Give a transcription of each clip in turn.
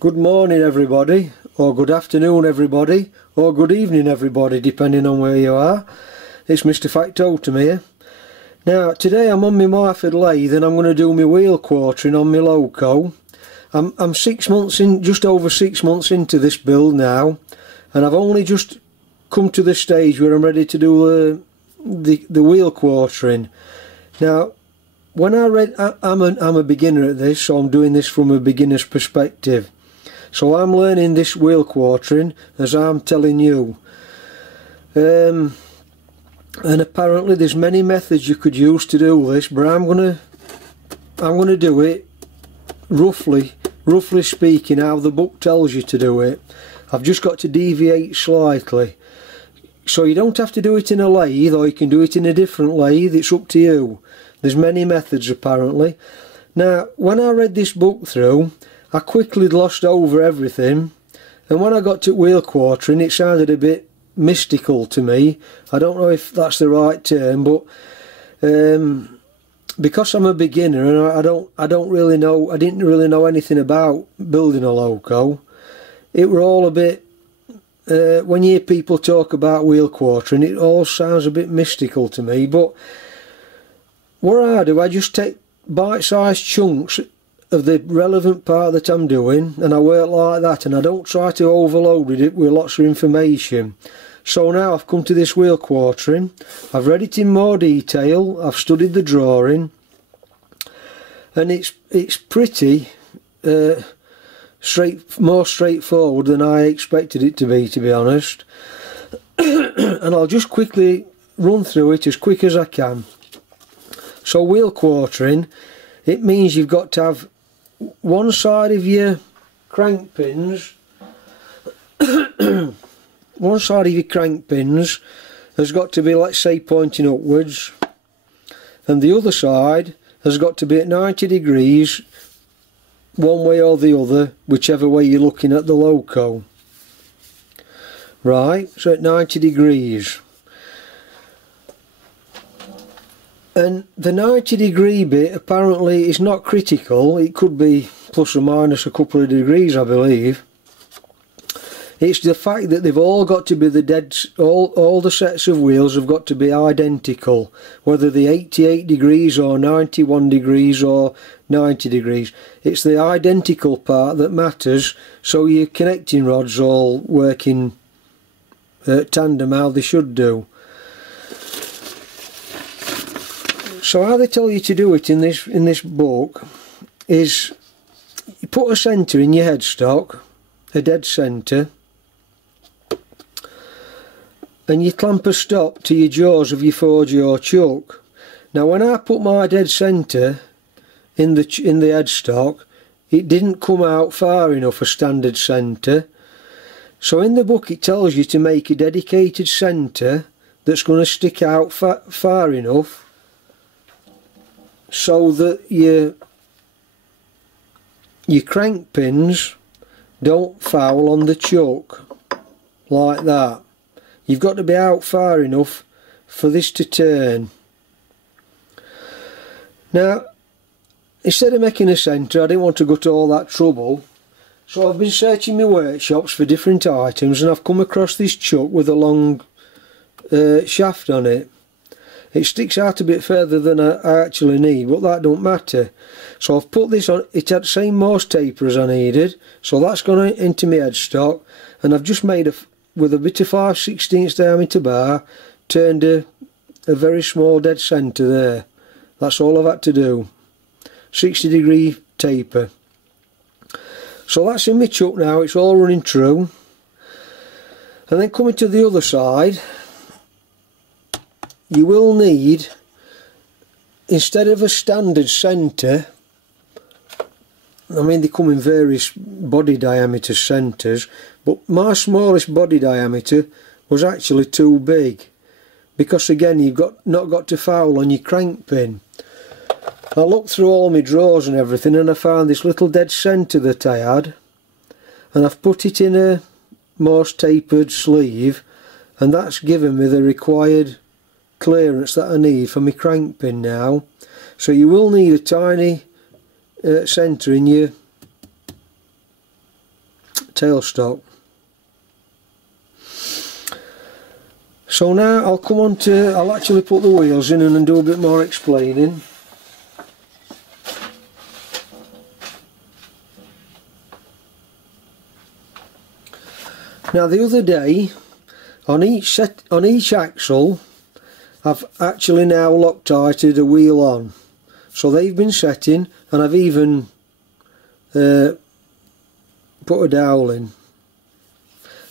Good morning everybody, or good afternoon everybody, or good evening everybody, depending on where you are. It's Mr. Factotum here. Now today I'm on my Myford lathe and I'm going to do my wheel quartering on my Loco. I'm 6 months in, just over 6 months into this build now, and I've only just come to the stage where I'm ready to do the wheel quartering. Now when I'm a beginner at this, so I'm doing this from a beginner's perspective. So I'm learning this wheel quartering as I'm telling you. And apparently there's many methods you could use to do this, but I'm gonna do it roughly speaking how the book tells you to do it. I've just got to deviate slightly. So you don't have to do it in a lathe, or you can do it in a different lathe, it's up to you. There's many methods apparently. Now when I read this book through, I quickly glossed over everything, and when I got to wheel quartering it sounded a bit mystical to me. I don't know if that's the right term, but because I'm a beginner and I didn't really know anything about building a Loco, it were all a bit, when you hear people talk about wheel quartering it all sounds a bit mystical to me. But what I just take bite-sized chunks of the relevant part that I'm doing, and I work like that, and I don't try to overload it with lots of information. So now I've come to this wheel quartering, I've read it in more detail, I've studied the drawing, and it's pretty more straightforward than I expected it to be honest. And I'll just quickly run through it as quick as I can. So wheel quartering, it means you've got to have one side of your crank pins one side of your crank pins has got to be, let's say, pointing upwards, and the other side has got to be at 90 degrees one way or the other, whichever way you're looking at the Loco. Right, so at 90 degrees. And the 90 degree bit apparently is not critical, it could be plus or minus a couple of degrees I believe. It's the fact that they've all got to be all the sets of wheels have got to be identical, whether they're 88 degrees or 91 degrees or 90 degrees. It's the identical part that matters, so your connecting rods all work in tandem how they should do. So how they tell you to do it in this book is you put a centre in your headstock, a dead centre, and you clamp a stop to your jaws of your 4-jaw chuck. Now when I put my dead centre in the headstock, it didn't come out far enough, a standard centre. So in the book it tells you to make a dedicated centre that's going to stick out far enough so that your crank pins don't foul on the chuck like that. You've got to be out far enough for this to turn. Now instead of making a centre, I didn't want to go to all that trouble, so I've been searching my workshops for different items, and I've come across this chuck with a long shaft on it. It sticks out a bit further than I actually need, but that don't matter. So I've put this on, it had the same Morse taper as I needed, so that's gone into my headstock, and I've just made with a bit of 5/16 diameter bar, turned a very small dead centre there. That's all I've had to do. 60 degree taper. So that's in my chuck now, it's all running true. And then coming to the other side, you will need, instead of a standard centre, I mean they come in various body diameter centres, but my smallest body diameter was actually too big, because again you've not got to foul on your crank pin. I looked through all my drawers and everything, and I found this little dead centre that I had, and I've put it in a Morse tapered sleeve, and that's given me the required clearance that I need for my crank pin now. So you will need a tiny centre in your tailstock. So now I'll actually put the wheels in and then do a bit more explaining. Now the other day, on each axle, I've actually now Loctited a wheel on. So they've been setting, and I've even put a dowel in.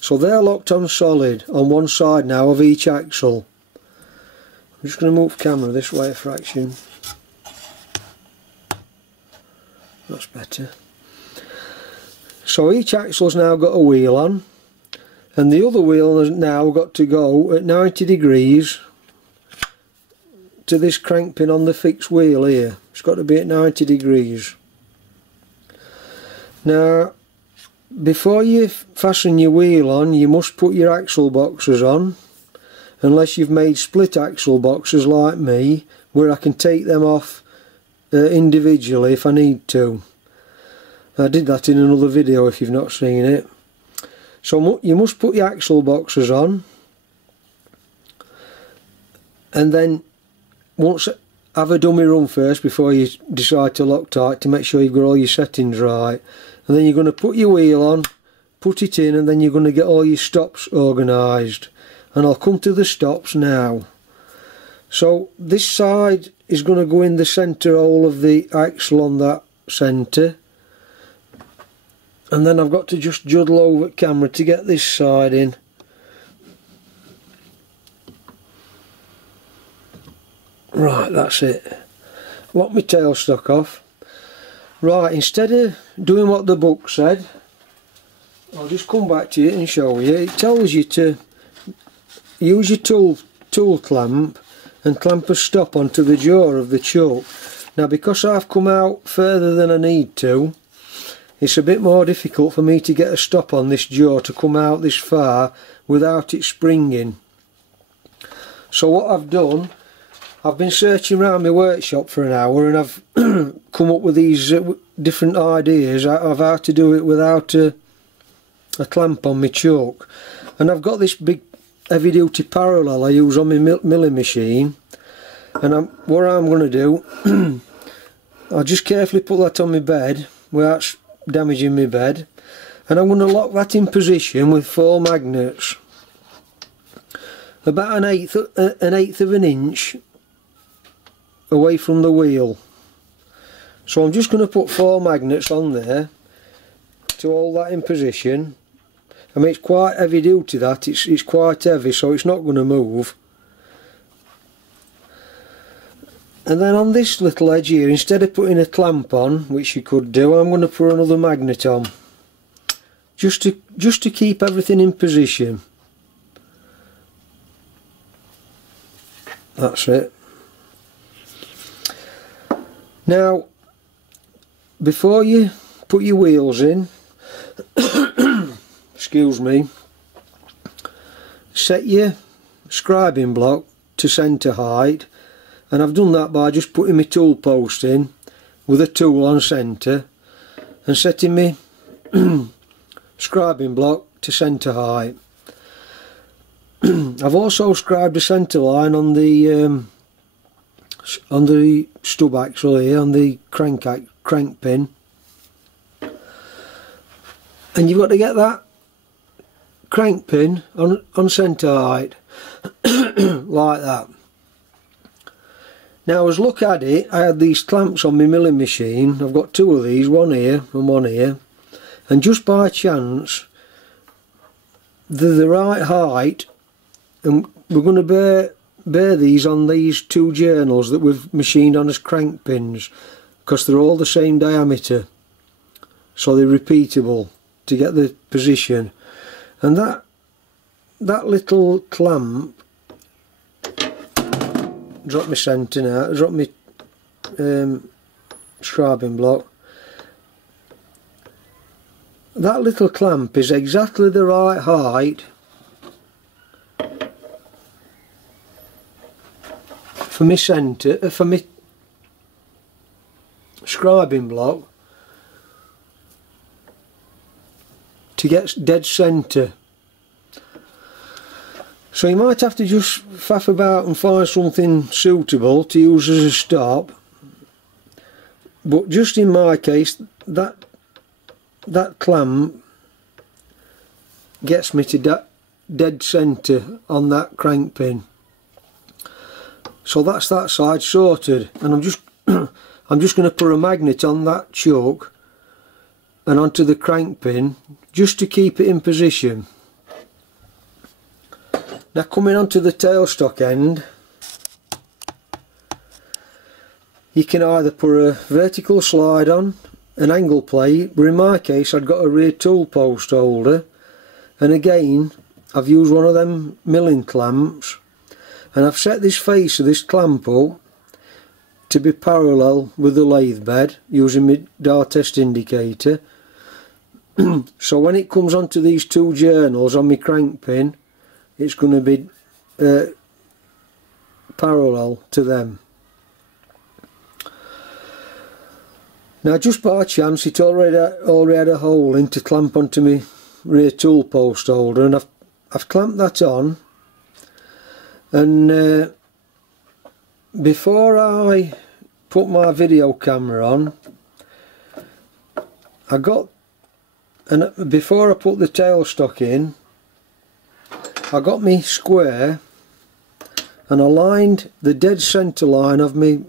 So they're locked on solid on one side now of each axle. I'm just going to move the camera this way a fraction. That's better. So each axle's now got a wheel on, and the other wheel has now got to go at 90 degrees to this crank pin on the fixed wheel here. It's got to be at 90 degrees. Now, before you fasten your wheel on, you must put your axle boxes on, unless you've made split axle boxes like me, where I can take them off individually if I need to. I did that in another video if you've not seen it. So you must put your axle boxes on, and then have a dummy run first before you decide to Loctite, to make sure you've got all your settings right. And then you're going to put your wheel on, put it in, and then you're going to get all your stops organised. And I'll come to the stops now. So this side is going to go in the centre hole of the axle on that centre. And then I've got to just juggle over camera to get this side in. Right, that's it. Lock my tailstock off. Right, instead of doing what the book said, I'll just come back to it and show you. It tells you to use your tool clamp and clamp a stop onto the jaw of the choke. Now, because I've come out further than I need to, it's a bit more difficult for me to get a stop on this jaw to come out this far without it springing. So what I've done, I've been searching around my workshop for an hour, and I've come up with these different ideas of how to do it without a clamp on my choke. And I've got this big heavy duty parallel I use on my milling machine, and what I'm going to do, I'll just carefully put that on my bed without damaging my bed, and I'm going to lock that in position with 4 magnets, about an eighth of an inch away from the wheel. So I'm just going to put 4 magnets on there to hold that in position. I mean, it's quite heavy duty, that it's quite heavy, so it's not going to move. And then on this little edge here, instead of putting a clamp on, which you could do, I'm going to put another magnet on, just to keep everything in position. That's it. Now, before you put your wheels in, excuse me, set your scribing block to centre height, and I've done that by just putting my tool post in with a tool on centre and setting my scribing block to centre height. I've also scribed a centre line on the stub axle here, on the crank pin, and you've got to get that crank pin on centre height like that. Now, as look at it, I had these clamps on my milling machine. I've got 2 of these, one here and one here, and just by chance they're the right height, and we're going to bear these on these 2 journals that we've machined on as crank pins, because they're all the same diameter, so they're repeatable to get the position. And that little clamp, drop my centre now, drop my scribing block. That little clamp is exactly the right height for my centre, for my scribing block, to get dead centre. So you might have to just faff about and find something suitable to use as a stop, but just in my case that clamp gets me to dead centre on that crank pin. So that's that side sorted, and I'm just I'm just going to put a magnet on that chuck and onto the crank pin just to keep it in position. Now coming onto the tailstock end, you can either put a vertical slide on, an angle plate, but in my case I'd got a rear tool post holder, and again I've used one of them milling clamps, and I've set this face of this clamp up to be parallel with the lathe bed using my dial test indicator. So when it comes onto these two journals on my crank pin, it's going to be parallel to them. Now just by chance it already had a hole in to clamp onto my rear tool post holder, and I've clamped that on, and before I put my video camera on, before I put the tailstock in, I got me square and aligned the dead centre line of me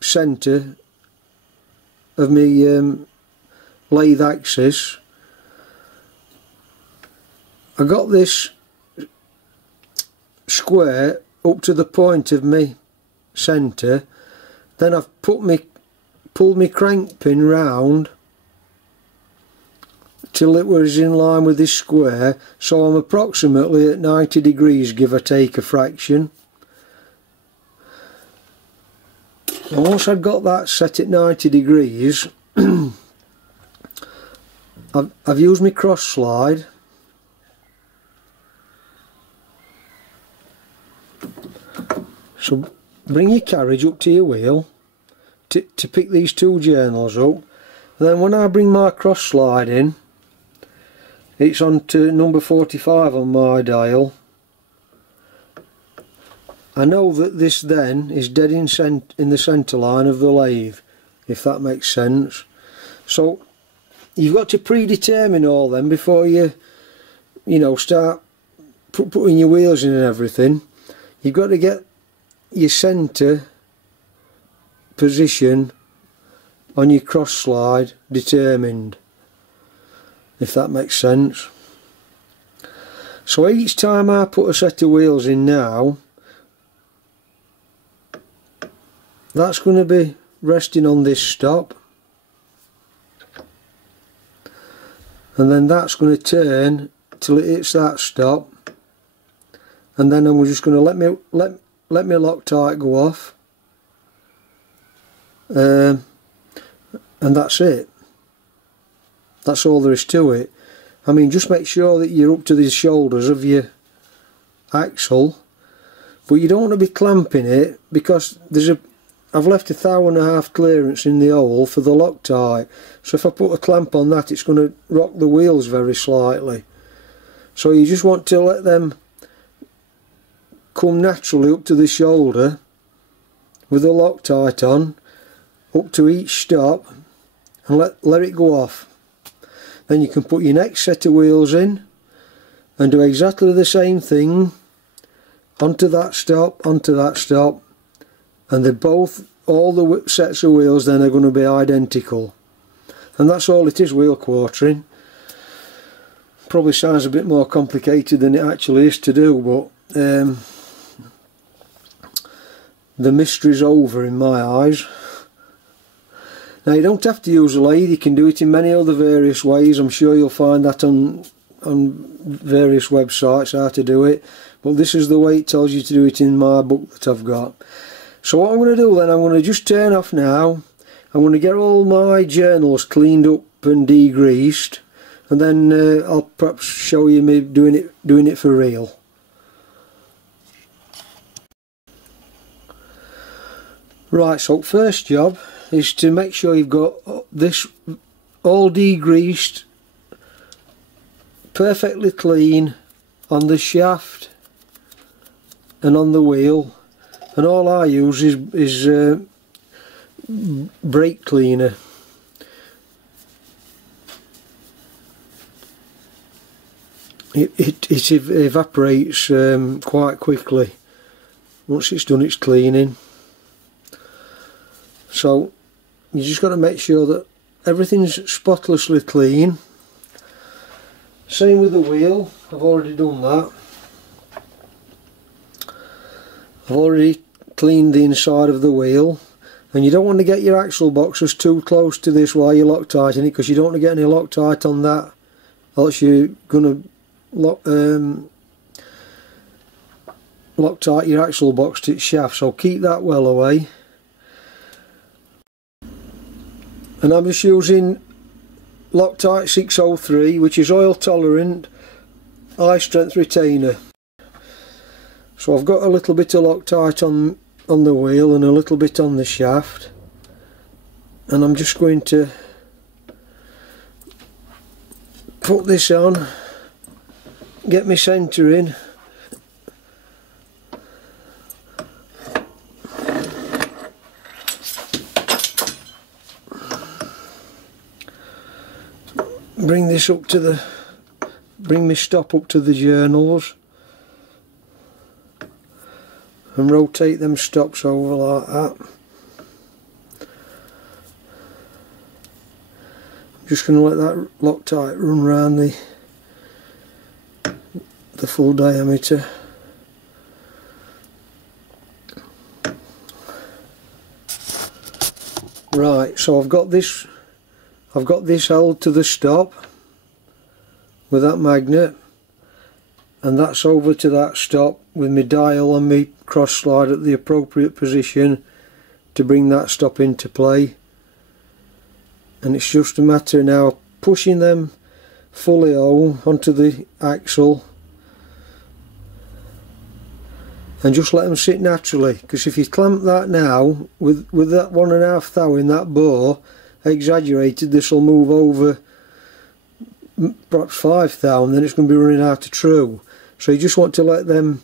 centre of me lathe axis. I got this square up to the point of me centre, then I've pulled me crank pin round till it was in line with this square, so I'm approximately at 90 degrees, give or take a fraction. And once I've got that set at 90 degrees, I've used my cross slide so bring your carriage up to your wheel to pick these two journals up, and then when I bring my cross slide in, it's on to number 45 on my dial. I know that this then is dead in the centre line of the lathe, if that makes sense. So you've got to predetermine all them before you start putting your wheels in and everything. You've got to get your centre position on your cross slide determined, if that makes sense. So each time I put a set of wheels in now, that's going to be resting on this stop, and then that's going to turn till it hits that stop, and then I'm just going to let me Loctite go off, and that's it. That's all there is to it. I mean, just make sure that you're up to the shoulders of your axle, but you don't want to be clamping it, because I've left 1.5 thou clearance in the hole for the Loctite, so if I put a clamp on that, it's going to rock the wheels very slightly. So you just want to let them come naturally up to the shoulder with the Loctite on, up to each stop, and let it go off. Then you can put your next set of wheels in and do exactly the same thing onto that stop, and they're both, all the sets of wheels then are going to be identical. And that's all it is, wheel quartering. Probably sounds a bit more complicated than it actually is to do, but the mystery's over in my eyes. Now you don't have to use a lathe, you can do it in many other various ways. I'm sure you'll find that on various websites how to do it, but this is the way it tells you to do it in my book that I've got. So what I'm going to do then, I'm going to just turn off now. I'm going to get all my journals cleaned up and degreased, and then I'll perhaps show you me doing it for real. Right, so first job is to make sure you've got this all degreased perfectly clean on the shaft and on the wheel, and all I use is brake cleaner. It evaporates quite quickly once it's done its cleaning. So you just got to make sure that everything's spotlessly clean. Same with the wheel, I've already done that. I've already cleaned the inside of the wheel, and you don't want to get your axle boxes too close to this while you're Loctiting it, because you don't want to get any Loctite on that, else you're going to Loctite your axle box to its shaft, so keep that well away. And I'm just using Loctite 603, which is oil tolerant, high strength retainer. So I've got a little bit of Loctite on the wheel and a little bit on the shaft, and I'm just going to put this on, get my centre in, bring this up to the, bring my stop up to the journals, and rotate them stops over like that. I'm just going to let that Loctite run round the full diameter. Right, so I've got this held to the stop with that magnet, and that's over to that stop with my dial and my cross slide at the appropriate position to bring that stop into play. And it's just a matter now of pushing them fully home onto the axle and just let them sit naturally, because if you clamp that now with that 1.5 thou in that bore exaggerated, this will move over perhaps 5 thou, and then it's going to be running out of true. So you just want to let them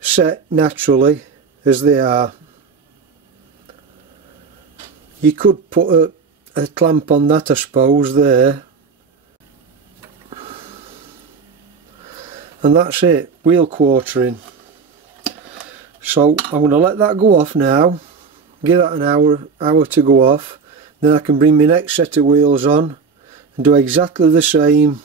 set naturally as they are. You could put a clamp on that, I suppose, there, and that's it, wheel quartering. So I'm going to let that go off now, give that an hour to go off, then I can bring my next set of wheels on and do exactly the same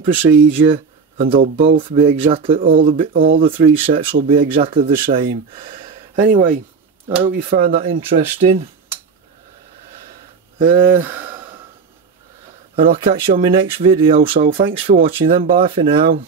procedure, and they'll both be exactly, all the 3 sets will be exactly the same. Anyway, I hope you found that interesting, and I'll catch you on my next video. So thanks for watching then, bye for now.